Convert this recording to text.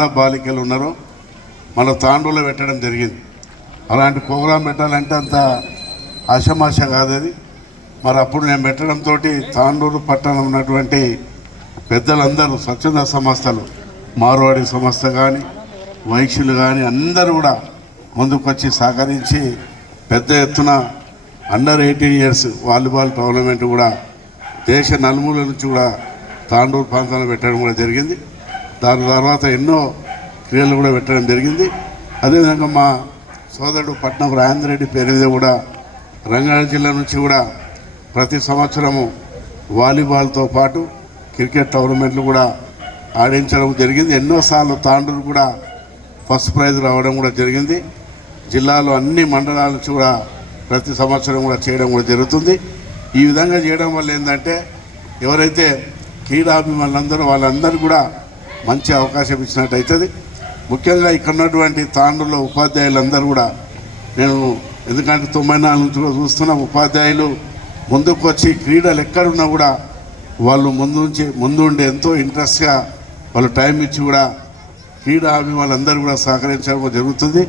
బాల బాలికలు ఉన్నారో మన తాండూలో పెట్టడం జరిగింది. అలాంటి ప్రోగ్రాం పెట్టాలంటే అంత ఆషమాష కాదు అది. మరి అప్పుడు నేను పెట్టడంతో తాండూరు పట్టణం ఉన్నటువంటి పెద్దలందరూ స్వచ్ఛంద సంస్థలు, మార్వాడి సంస్థ కానీ వైశ్యులు కానీ అందరూ కూడా ముందుకొచ్చి సహకరించి పెద్ద ఎత్తున అండర్ 18 years వాలీబాల్ టోర్నమెంట్ కూడా దేశ నలుమూల నుంచి కూడా తాండూరు ప్రాంతంలో పెట్టడం కూడా జరిగింది. దాని తర్వాత ఎన్నో క్రీడలు కూడా పెట్టడం జరిగింది. అదేవిధంగా మా సోదరుడు పట్నం రాజేంద్ర రెడ్డి పేరు మీద కూడా రంగారెడ్డి జిల్లా నుంచి కూడా ప్రతి సంవత్సరము వాలీబాల్తో పాటు క్రికెట్ టోర్నమెంట్లు కూడా ఆడించడం జరిగింది. ఎన్నోసార్లు తాండూరు కూడా ఫస్ట్ ప్రైజ్ రావడం కూడా జరిగింది. జిల్లాలో అన్ని మండలాల నుంచి కూడా ప్రతి సంవత్సరం కూడా చేయడం కూడా జరుగుతుంది. ఈ విధంగా చేయడం వల్ల ఏంటంటే ఎవరైతే క్రీడాభిమానులందరూ వాళ్ళందరూ కూడా మంచి అవకాశం ఇచ్చినట్టు అవుతుంది. ముఖ్యంగా ఇక్కడ ఉన్నటువంటి తాండూరులో ఉపాధ్యాయులందరూ కూడా నేను ఎందుకంటే 94 నుంచి కూడా చూస్తున్న ఉపాధ్యాయులు ముందుకు వచ్చి క్రీడలు ఎక్కడున్నా కూడా వాళ్ళు ముందు ఉండి ఎంతో ఇంట్రెస్ట్గా వాళ్ళు టైం ఇచ్చి కూడా క్రీడాభిమానులందరూ కూడా సహకరించడం జరుగుతుంది.